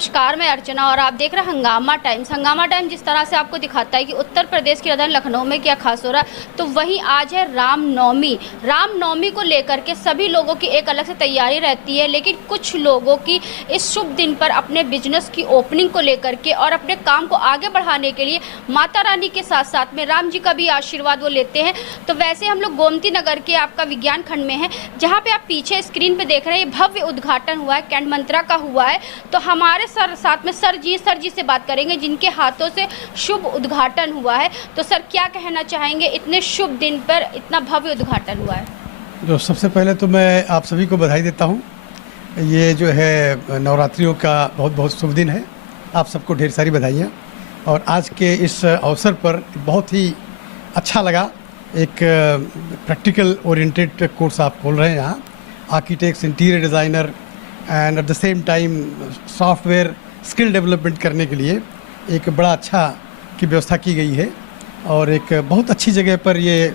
नमस्कार, मैं अर्चना और आप देख रहे हैं हंगामा टाइम्स। हंगामा टाइम्स जिस तरह से आपको दिखाता है कि उत्तर प्रदेश की राजधानी लखनऊ में क्या खास हो रहा है, तो वहीं आज है रामनवमी। रामनवमी को लेकर के सभी लोगों की एक अलग से तैयारी रहती है, लेकिन कुछ लोगों की इस शुभ दिन पर अपने बिजनेस की ओपनिंग को लेकर के और अपने काम को आगे बढ़ाने के लिए माता रानी के साथ साथ में राम जी का भी आशीर्वाद वो लेते हैं। तो वैसे हम लोग गोमती नगर के आपका विज्ञान खंड में है, जहाँ पे आप पीछे स्क्रीन पे देख रहे हैं, ये भव्य उद्घाटन हुआ है, कैंट मंत्रा का हुआ है। तो हमारे साथ में सर जी से बात करेंगे, जिनके हाथों से शुभ उद्घाटन हुआ है। तो सर क्या कहना चाहेंगे, इतने शुभ दिन पर इतना भव्य उद्घाटन हुआ है? जो सबसे पहले तो मैं आप सभी को बधाई देता हूँ। ये जो है नवरात्रियों का बहुत बहुत शुभ दिन है, आप सबको ढेर सारी बधाइयाँ। और आज के इस अवसर पर बहुत ही अच्छा लगा, एक प्रैक्टिकल ओरिएंटेड कोर्स आप खोल रहे हैं यहाँ, architects, interior designer and at the same time software skill development करने के लिए एक बड़ा अच्छा की व्यवस्था की गई है। और एक बहुत अच्छी जगह पर ये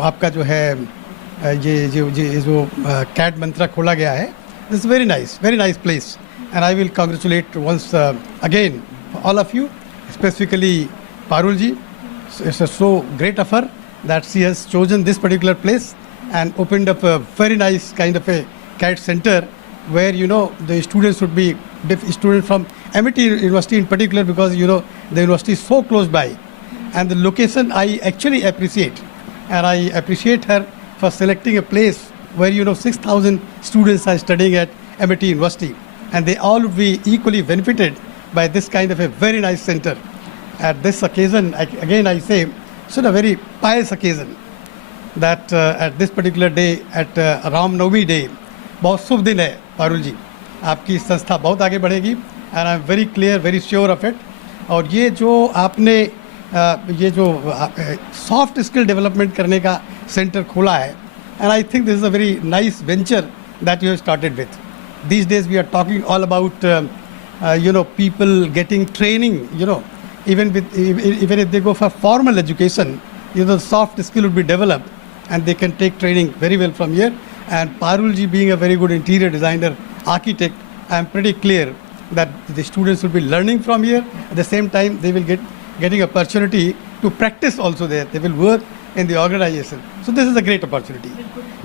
आपका जो है ये जो कैट मंत्रा खोला गया है, this very nice place and I will congratulate once again all of you, specifically Parul ji. It's a so great of her that she has chosen this particular place and opened up a very nice kind of a CAT center where the students would be students from MIT University in particular, because the university is so close by, and the location I actually appreciate, and I appreciate her for selecting a place where 6,000 students are studying at MIT University, and they all would be equally benefited by this kind of a very nice center. At this occasion, again I say, it's a very pious occasion that at this particular day, at Ram Navami day, बहुत शुभ दिन है पारुल जी, आपकी संस्था बहुत आगे बढ़ेगी and I am very clear, very sure of it. और ये जो आपने ये जो सॉफ्ट स्किल डेवलपमेंट करने का सेंटर खोला है, and I think this is a very nice venture that you have started with. These days we are talking all about people getting training, even if they go for formal education, the soft skill would be developed and they can take training very well from here. And Parul ji being a very good interior designer, architect, I am pretty clear that the students will be learning from here. At the same time, they will getting opportunity to practice also there. They will work in the organization. So this is a great opportunity.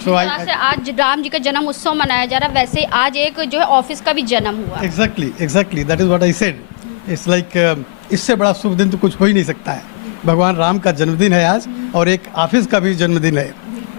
So आज राम जी का जन्म उत्सव मनाया जा रहा है, वैसे आज एक जो है ऑफिस का भी जन्म हुआ. Exactly. That is what I said. It's like इससे बड़ा शुभ दिन तो कुछ हो ही नहीं सकता है. भगवान राम का जन्मदिन है आज, और एक ऑफिस का भी जन्मदिन है.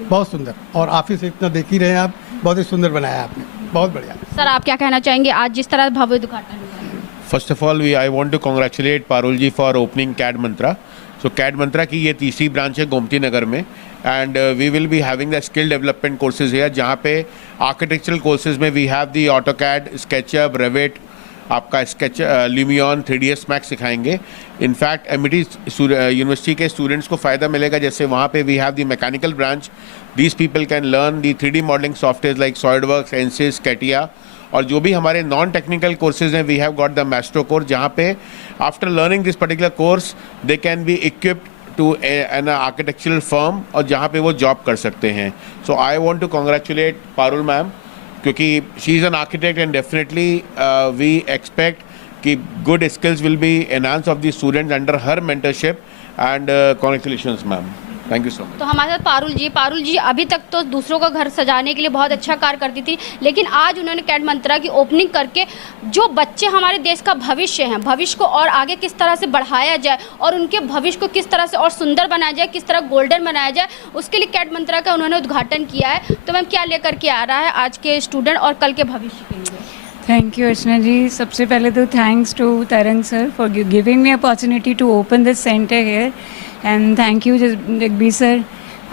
बहुत सुंदर, और ऑफिस इतना देख ही रहे हैं आप, बहुत ही सुंदर बनाया आपने, बहुत बढ़िया. सर आप क्या कहना चाहेंगे, आज जिस तरह भव्य उद्घाटन हुआ है? First of all I want to congratulate Parul ji for opening CAD Mantra. So CAD Mantra की ये तीसरी ब्रांच है गोमती नगर में, and we will be having the skill development courses है, जहाँ पे आर्किटेक्चरल कोर्सेज में we have the AutoCAD, SketchUp, Revit, आपका स्केच, ल्यूमियन, 3ds मैक्स सिखाएंगे. इनफैक्ट एमिटी यूनिवर्सिटी के स्टूडेंट्स को फ़ायदा मिलेगा, जैसे वहाँ पे we have the mechanical branch. These people can learn the 3D modelling software like SolidWorks, ANSYS, CATIA. और जो भी हमारे नॉन टेक्निकल कोर्सेज हैं, we have got the master course, जहाँ पे after learning this particular course they can be equipped to an architectural firm, और जहाँ पे वो जॉब कर सकते हैं. So I want to congratulate Parul ma'am, क्योंकि she is an architect and definitely we expect कि good skills will be enhance of the students under her mentorship. And congratulations ma'am, thank you so much. तो हमारे साथ पारुल जी अभी तक तो दूसरों का घर सजाने के लिए बहुत अच्छा कार्य करती थी, लेकिन आज उन्होंने कैट मंत्रा की ओपनिंग करके जो बच्चे हमारे देश का भविष्य हैं, भविष्य को और आगे किस तरह से बढ़ाया जाए और उनके भविष्य को किस तरह से और सुंदर बनाया जाए, किस तरह गोल्डन बनाया जाए, उसके लिए कैट मंत्रा का उन्होंने उद्घाटन किया है. तो मैम क्या लेकर के आ रहा है आज के स्टूडेंट और कल के भविष्य के लिए? Thank you Archana ji. सबसे पहले तो thanks to Tarang sir for giving me opportunity to open this centre here, and thank you Jagbir sir.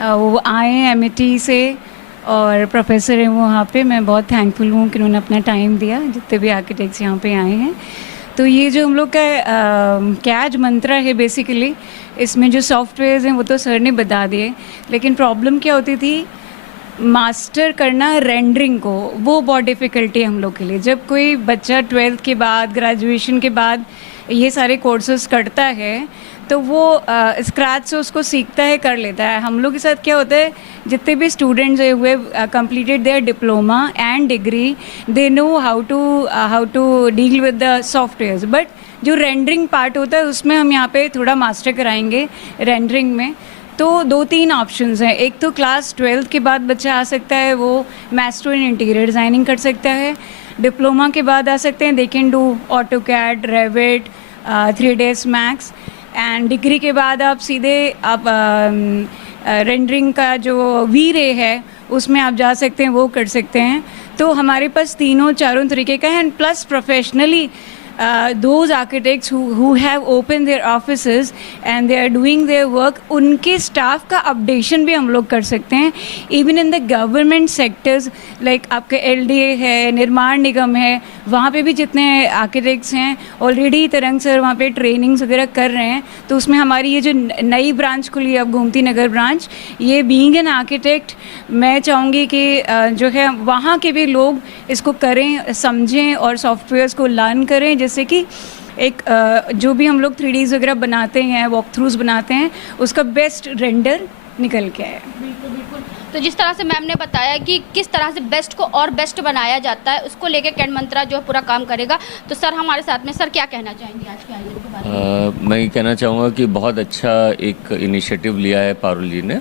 वो आए हैं MIT से और प्रोफेसर हैं वो वहाँ पे. मैं बहुत थैंकफुल हूँ कि उन्होंने अपना टाइम दिया, जितने भी आर्किटेक्ट्स यहाँ पे आए हैं. तो ये जो हम लोग का कैट मंत्रा है, बेसिकली इसमें जो सॉफ्टवेयर्स हैं वो तो सर ने बता दिए, लेकिन प्रॉब्लम क्या होती थी, मास्टर करना रेंडरिंग को, वो बहुत डिफ़िकल्टी है हम लोग के लिए. जब कोई बच्चा 12th के बाद, ग्रेजुएशन के बाद ये सारे कोर्सेज करता है, तो वो स्क्रैच से उसको सीखता है, कर लेता है। हम लोग के साथ क्या होता है, जितने भी स्टूडेंट्स हुए completed their diploma and degree, they know how to deal with the softwares, but जो रेंडरिंग पार्ट होता है उसमें हम यहाँ पे थोड़ा मास्टर कराएंगे रेंडरिंग में। तो 2-3 ऑप्शंस हैं। एक तो क्लास 12 के बाद बच्चा आ सकता है, वो मास्टर इन इंटीरियर डिज़ाइनिंग कर सकता है। डिप्लोमा के बाद आ सकते हैं, they can do AutoCAD, Revit, 3ds max. And degree के बाद आप सीधे आप रेंडरिंग का जो वी-रे है उसमें आप जा सकते हैं, वो कर सकते हैं। तो हमारे पास चारों तरीके का है। And plus professionally those architects who have opened their offices and they are doing their work, उनके स्टाफ का अपडेशन भी हम लोग कर सकते हैं। Even in the government sectors like आपके LDA है, निर्माण निगम है, वहाँ पे भी जितने आर्किटेक्ट्स हैं ऑलरेडी तरंग सर वहाँ पे ट्रेनिंग्स वगैरह कर रहे हैं। तो उसमें हमारी ये जो नई ब्रांच खुली है अब गोमती नगर ब्रांच, ये बीइंग एन आर्किटेक्ट मैं चाहूँगी कि जो है वहाँ के भी लोग इसको करें, समझें और सॉफ्टवेयर्स को लर्न करें, जैसे कि एक जो भी हम लोग 3Ds वगैरह बनाते हैं, वॉक थ्रूज बनाते हैं, उसका बेस्ट रेंडर निकल के आए। बिल्कुल बिल्कुल। तो जिस तरह से मैम ने बताया कि किस तरह से बेस्ट को और बेस्ट बनाया जाता है, उसको लेके कैड मंत्रा जो है पूरा काम करेगा। तो सर हमारे साथ में, सर क्या कहना चाहेंगे आज के आयोजन के बारे में? मैं ये कहना चाहूँगा कि बहुत अच्छा एक इनिशिएटिव लिया है पारुल जी ने,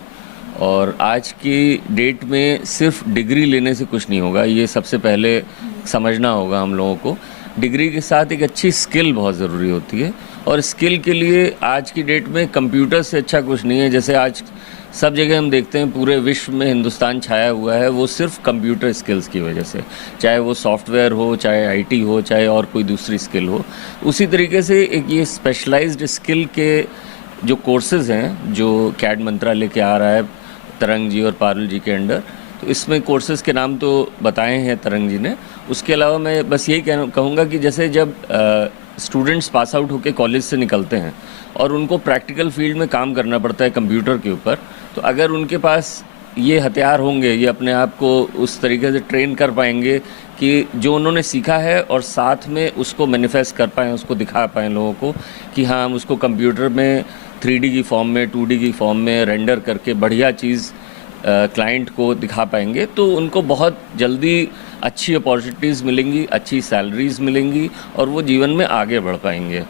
और आज की डेट में सिर्फ डिग्री लेने से कुछ नहीं होगा, ये सबसे पहले समझना होगा हम लोगों को। डिग्री के साथ एक अच्छी स्किल बहुत ज़रूरी होती है, और स्किल के लिए आज की डेट में कंप्यूटर से अच्छा कुछ नहीं है। जैसे आज सब जगह हम देखते हैं पूरे विश्व में हिंदुस्तान छाया हुआ है, वो सिर्फ कंप्यूटर स्किल्स की वजह से, चाहे वो सॉफ्टवेयर हो, चाहे IT हो, चाहे और कोई दूसरी स्किल हो। उसी तरीके से एक ये स्पेशलाइज्ड स्किल के जो कोर्सेज़ हैं जो कैड मंत्रालय के आ रहा है तरंग जी और पारुल जी के अंडर, तो इसमें कोर्सेज़ के नाम तो बताए हैं तरंग जी ने। उसके अलावा मैं बस यही कहूँगा कि जैसे जब स्टूडेंट्स पास आउट होकर कॉलेज से निकलते हैं और उनको प्रैक्टिकल फील्ड में काम करना पड़ता है कंप्यूटर के ऊपर, तो अगर उनके पास ये हथियार होंगे, ये अपने आप को उस तरीके से ट्रेन कर पाएंगे कि जो उन्होंने सीखा है और साथ में उसको मैनिफेस्ट कर पाएँ, उसको दिखा पाएँ लोगों को कि हाँ हम उसको कंप्यूटर में 3D की फॉर्म में, 2D की फॉर्म में रेंडर करके बढ़िया चीज़ क्लाइंट को दिखा पाएंगे, तो उनको बहुत जल्दी अच्छी अपॉर्चुनिटीज़ मिलेंगी, अच्छी सैलरीज़ मिलेंगी और वो जीवन में आगे बढ़ पाएंगे।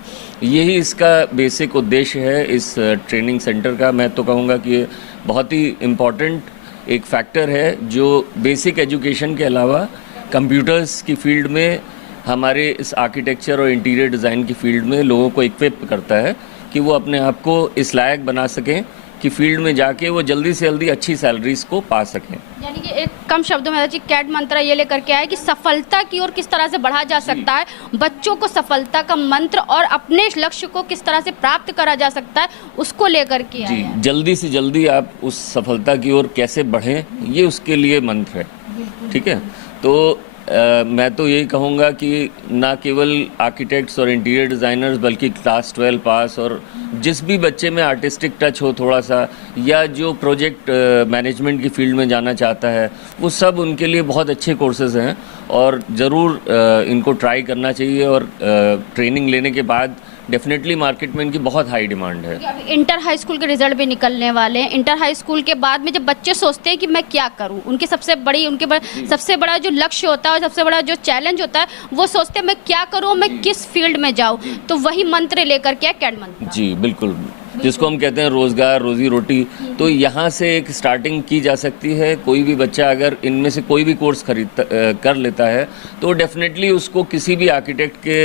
यही इसका बेसिक उद्देश्य है इस ट्रेनिंग सेंटर का। मैं तो कहूँगा कि ये बहुत ही इम्पॉर्टेंट एक फैक्टर है जो बेसिक एजुकेशन के अलावा कंप्यूटर्स की फील्ड में, हमारे इस आर्किटेक्चर और इंटीरियर डिज़ाइन की फील्ड में लोगों को इक्विप करता है कि वो अपने आप को इस लायक बना सकें कि फील्ड में जाके वो जल्दी से जल्दी अच्छी सैलरीज को पा सकें। यानी कि एक कम शब्दों में कैड मंत्र ये लेकर के आए कि सफलता की ओर किस तरह से बढ़ा जा सकता है, बच्चों को सफलता का मंत्र और अपने लक्ष्य को किस तरह से प्राप्त करा जा सकता है उसको लेकर के आए हैं। जल्दी से जल्दी आप उस सफलता की ओर कैसे बढ़ें, ये उसके लिए मंत्र है। ठीक है, तो मैं तो यही कहूँगा कि ना केवल आर्किटेक्ट्स और इंटीरियर डिज़ाइनर्स बल्कि क्लास 12 पास और जिस भी बच्चे में आर्टिस्टिक टच हो थोड़ा सा, या जो प्रोजेक्ट मैनेजमेंट की फील्ड में जाना चाहता है, वो सब उनके लिए बहुत अच्छे कोर्सेज हैं और ज़रूर इनको ट्राई करना चाहिए। और ट्रेनिंग लेने के बाद डेफिनेटली मार्केट में इनकी बहुत हाई डिमांड है। अभी इंटर हाई स्कूल के रिजल्ट भी निकलने वाले हैं। इंटर हाई स्कूल के बाद में जब बच्चे सोचते हैं कि मैं क्या करूं, उनकी सबसे बड़ा जो लक्ष्य होता है और सबसे बड़ा जो चैलेंज होता है, वो सोचते हैं मैं क्या करूं, मैं किस फील्ड में जाऊं। तो वही मंत्र लेकर के कैड मंत्र। जी बिल्कुल, जिसको हम कहते हैं रोज़गार, रोजी रोटी, तो यहाँ से एक स्टार्टिंग की जा सकती है। कोई भी बच्चा अगर इनमें से कोई भी कोर्स कर लेता है तो डेफिनेटली उसको किसी भी आर्किटेक्ट के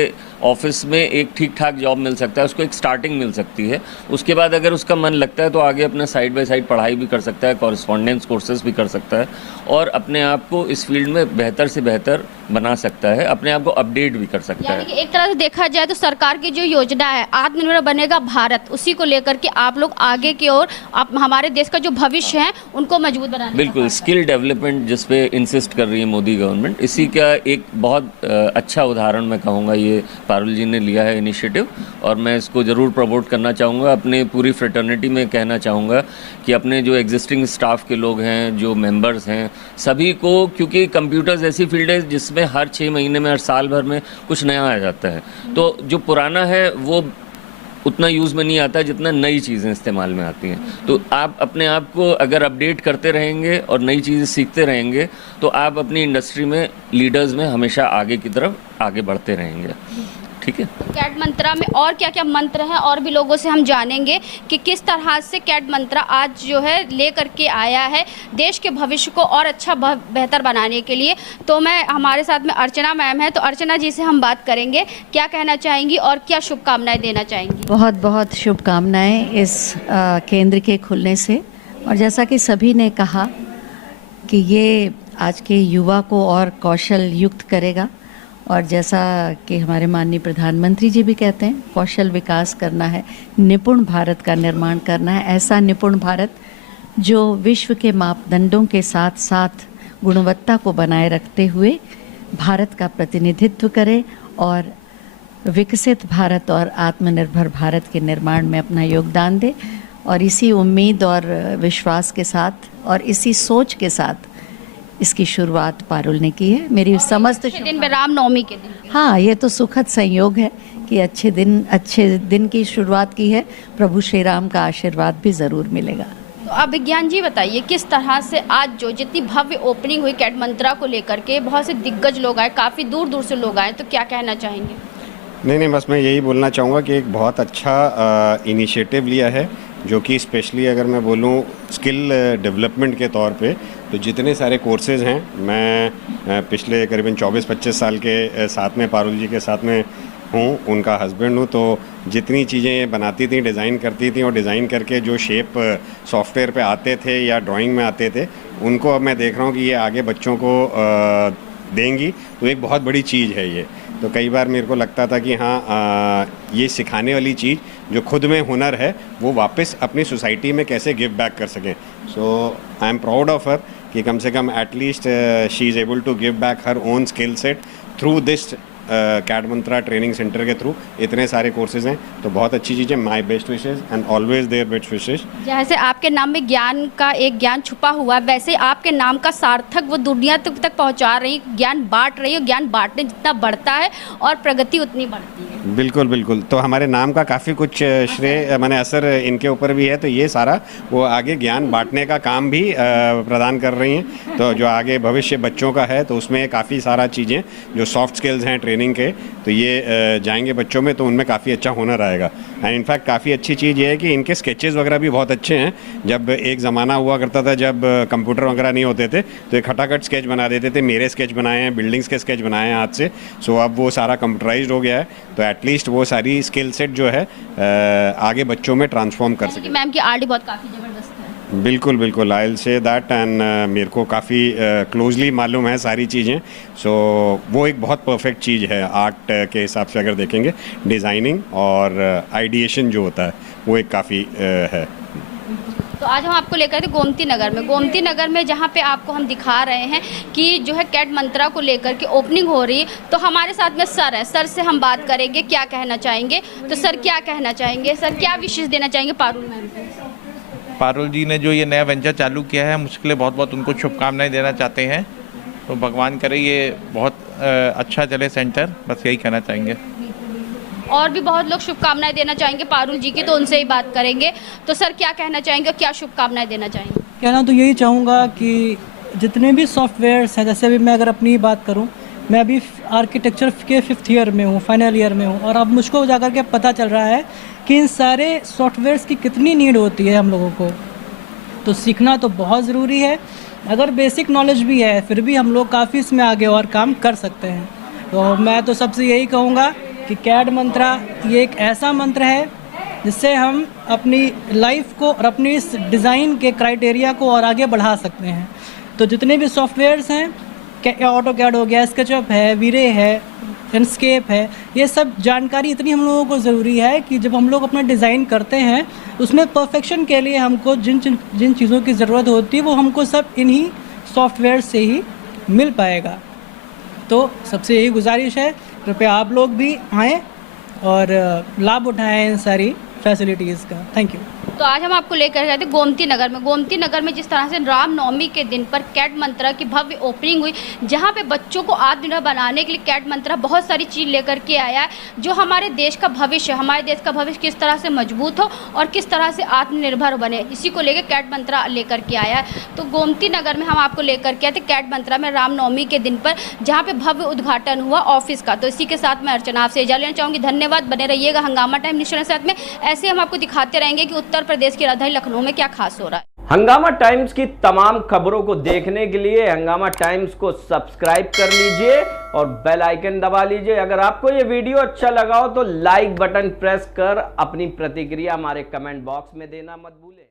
ऑफिस में एक ठीक ठाक जॉब मिल सकता है, उसको एक स्टार्टिंग मिल सकती है। उसके बाद अगर उसका मन लगता है तो आगे अपना साइड बाय साइड पढ़ाई भी कर सकता है, कॉरेस्पॉन्डेंस कोर्सेज भी कर सकता है और अपने आप को इस फील्ड में बेहतर से बेहतर बना सकता है, अपने आप को अपडेट भी कर सकता है। एक तरह से देखा जाए तो सरकार की जो योजना है आत्मनिर्भर बनेगा भारत, उसी को लेकर के आप लोग आगे की ओर आप हमारे देश का जो भविष्य है उनको मजबूत बनाने। बिल्कुल, स्किल डेवलपमेंट जिस पे इंसिस्ट कर रही है मोदी गवर्नमेंट, इसी का एक बहुत अच्छा उदाहरण मैं कहूँगा ये पारुल जी ने लिया है इनिशिएटिव, और मैं इसको ज़रूर प्रमोट करना चाहूँगा। अपने पूरी फ्रेटर्निटी में कहना चाहूँगा कि अपने जो एग्जिस्टिंग स्टाफ के लोग हैं, जो मेंबर्स हैं, सभी को, क्योंकि कंप्यूटर्स ऐसी फील्ड है जिसमें हर 6 महीने में, हर साल भर में कुछ नया आ जाता है, तो जो पुराना है वो उतना यूज़ में नहीं आता जितना नई चीज़ें इस्तेमाल में आती हैं। तो आप अपने आप को अगर अपडेट करते रहेंगे और नई चीज़ें सीखते रहेंगे तो आप अपनी इंडस्ट्री में लीडर्स में हमेशा आगे की तरफ आगे बढ़ते रहेंगे। ठीक है। कैड मंत्रा में और क्या क्या मंत्र हैं, और भी लोगों से हम जानेंगे कि किस तरह से कैड मंत्रा आज जो है ले करके आया है देश के भविष्य को और अच्छा बेहतर बनाने के लिए। तो मैं हमारे साथ में अर्चना मैम है, तो अर्चना जी से हम बात करेंगे, क्या कहना चाहेंगी और क्या शुभकामनाएं देना चाहेंगी? बहुत बहुत शुभकामनाएं इस केंद्र के खुलने से। और जैसा कि सभी ने कहा कि ये आज के युवा को और कौशल युक्त करेगा, और जैसा कि हमारे माननीय प्रधानमंत्री जी भी कहते हैं, कौशल विकास करना है, निपुण भारत का निर्माण करना है। ऐसा निपुण भारत जो विश्व के मापदंडों के साथ साथ गुणवत्ता को बनाए रखते हुए भारत का प्रतिनिधित्व करे और विकसित भारत और आत्मनिर्भर भारत के निर्माण में अपना योगदान दे। और इसी उम्मीद और विश्वास के साथ और इसी सोच के साथ इसकी शुरुआत पारुल ने की है। मेरी समस्त दिन में रामनवमी के दिन, हाँ, ये तो सुखद संयोग है कि अच्छे दिन की शुरुआत की है। प्रभु श्री राम का आशीर्वाद भी ज़रूर मिलेगा। तो अब विज्ञान जी बताइए, किस तरह से आज जो जितनी भव्य ओपनिंग हुई कैड मंत्रा को लेकर के, बहुत से दिग्गज लोग आए, काफ़ी दूर दूर से लोग आए, तो क्या कहना चाहेंगे? नहीं, बस मैं यही बोलना चाहूँगा कि एक बहुत अच्छा इनिशिएटिव लिया है, जो कि स्पेशली अगर मैं बोलूँ स्किल डेवलपमेंट के तौर पे, तो जितने सारे कोर्सेज़ हैं, मैं पिछले करीबन 24-25 साल के साथ में पारुल जी के साथ में हूँ, उनका हस्बैंड हूँ। तो जितनी चीज़ें बनाती थी, डिज़ाइन करती थी, और डिज़ाइन करके जो शेप सॉफ्टवेयर पे आते थे या ड्राइंग में आते थे, उनको अब मैं देख रहा हूँ कि ये आगे बच्चों को देंगी, तो एक बहुत बड़ी चीज़ है ये। तो कई बार मेरे को लगता था कि हाँ, ये सिखाने वाली चीज़ जो खुद में हुनर है, वो वापस अपनी सोसाइटी में कैसे गिव बैक कर सकें। So I am proud of her कि कम से कम at least she is able to give back her own skill set through this CAD Mantra training centre के थ्रू। इतने सारे कोर्सेज हैं, तो बहुत अच्छी चीज़ है। My best wishes and always there best wishes. जैसे आपके नाम में ज्ञान का एक ज्ञान छुपा हुआ है, वैसे आपके नाम का सार्थक वो दुनिया तक पहुंचा रही, ज्ञान बांट रही है। ज्ञान बांटने जितना बढ़ता है और प्रगति उतनी बढ़ती है। बिल्कुल बिल्कुल। तो हमारे नाम का काफ़ी कुछ श्रेय माने असर इनके ऊपर भी है। तो ये सारा वो आगे ज्ञान बांटने का काम भी प्रदान कर रही हैं। तो जो आगे भविष्य बच्चों का है, तो उसमें काफ़ी सारा चीज़ें जो सॉफ्ट स्किल्स हैं ट्रेनिंग के, तो ये जाएंगे बच्चों में, तो उनमें काफ़ी अच्छा हुनर आएगा। एंड इनफैक्ट काफ़ी अच्छी चीज़ ये है कि इनके स्केचेस वगैरह भी बहुत अच्छे हैं। जब एक ज़माना हुआ करता था जब कंप्यूटर वगैरह नहीं होते थे, तो एक खटाखट स्केच बना देते थे। मेरे स्केच बनाए हैं, बिल्डिंग्स के स्केच बनाए हैं हाथ से। सो अब वो सारा कंप्यूटराइज्ड हो गया है, तो एटलीस्ट वो सारी स्किल सेट जो है आगे बच्चों में ट्रांसफॉर्म कर सके। मैम की आर्ट बहुत काफ़ी ज़बरदस्त है। बिल्कुल बिल्कुल, I will say that. And मेरे को काफ़ी क्लोजली मालूम है सारी चीज़ें। सो वो एक बहुत परफेक्ट चीज़ है आर्ट के हिसाब से अगर देखेंगे। डिज़ाइनिंग और आइडिएशन जो होता है, वो एक काफ़ी है। तो आज हम आपको लेकर थे गोमती नगर में जहाँ पे आपको हम दिखा रहे हैं कि जो है कैड मंत्रा को लेकर के ओपनिंग हो रही है। तो हमारे साथ में सर है, सर से हम बात करेंगे, क्या कहना चाहेंगे। तो सर क्या कहना चाहेंगे, सर क्या विशेष देना चाहेंगे पारुल मैम को? पारुल जी ने जो ये नया वेंचर चालू किया है, हम उसके लिए बहुत बहुत उनको शुभकामनाएं देना चाहते हैं। तो भगवान करे ये बहुत अच्छा चले सेंटर, बस यही कहना चाहेंगे। और भी बहुत लोग शुभकामनाएं देना चाहेंगे पारुल जी की, तो उनसे ही बात करेंगे। तो सर क्या कहना चाहेंगे, क्या शुभकामनाएं देना चाहेंगे? कहना तो यही चाहूँगा कि जितने भी सॉफ्टवेयर्स हैं, जैसे अभी मैं अगर अपनी बात करूँ, मैं अभी आर्किटेक्चर के 5th ईयर में हूँ, फाइनल ईयर में हूँ, और अब मुझको जाकर के पता चल रहा है कि इन सारे सॉफ्टवेयर्स की कितनी नीड होती है हम लोगों को। तो सीखना तो बहुत ज़रूरी है। अगर बेसिक नॉलेज भी है, फिर भी हम लोग काफ़ी इसमें आगे और काम कर सकते हैं। तो मैं तो सबसे यही कहूँगा कि कैड मंत्रा ये एक ऐसा मंत्र है जिससे हम अपनी लाइफ को और अपनी इस डिज़ाइन के क्राइटेरिया को और आगे बढ़ा सकते हैं। तो जितने भी सॉफ्टवेयर्स हैं, ऑटोकैड हो गया, स्केचअप है, वीरे है, इनस्केप है, ये सब जानकारी इतनी हम लोगों को ज़रूरी है कि जब हम लोग अपना डिज़ाइन करते हैं, उसमें परफेक्शन के लिए हमको जिन चीज़ों की ज़रूरत होती है, वो हमको सब इन्हीं सॉफ्टवेयर से ही मिल पाएगा। तो सबसे यही गुजारिश है, कृपया आप लोग भी आएँ और लाभ उठाएं इन सारी फैसिलिटीज़ का। Thank you. तो आज हम आपको लेकर गए थे गोमती नगर में जिस तरह से रामनवमी के दिन पर कैट मंत्रा की भव्य ओपनिंग हुई, जहां पे बच्चों को आत्मनिर्भर बनाने के लिए कैट मंत्रा बहुत सारी चीज़ लेकर के आया है, जो हमारे देश का भविष्य किस तरह से मजबूत हो और किस तरह से आत्मनिर्भर बने, इसी को लेकर कैट मंत्रा लेकर के आया है। तो गोमती नगर में हम आपको लेकर के आए थे कैट मंत्रा में रामनवमी के दिन पर, जहाँ पे भव्य उद्घाटन हुआ ऑफिस का। तो इसी के साथ मैं अर्चना आपसे इजाज़त लेना चाहूँगी। धन्यवाद, बने रहिएगा हंगामा टाइम न्यूज़ के साथ में। ऐसे हम आपको दिखाते रहेंगे कि उत्तर प्रदेश की राजधानी लखनऊ में क्या खास हो रहा है। हंगामा टाइम्स की तमाम खबरों को देखने के लिए हंगामा टाइम्स को सब्सक्राइब कर लीजिए और बेल आइकन दबा लीजिए। अगर आपको ये वीडियो अच्छा लगा हो तो लाइक बटन प्रेस कर अपनी प्रतिक्रिया हमारे कमेंट बॉक्स में देना मत भूलें।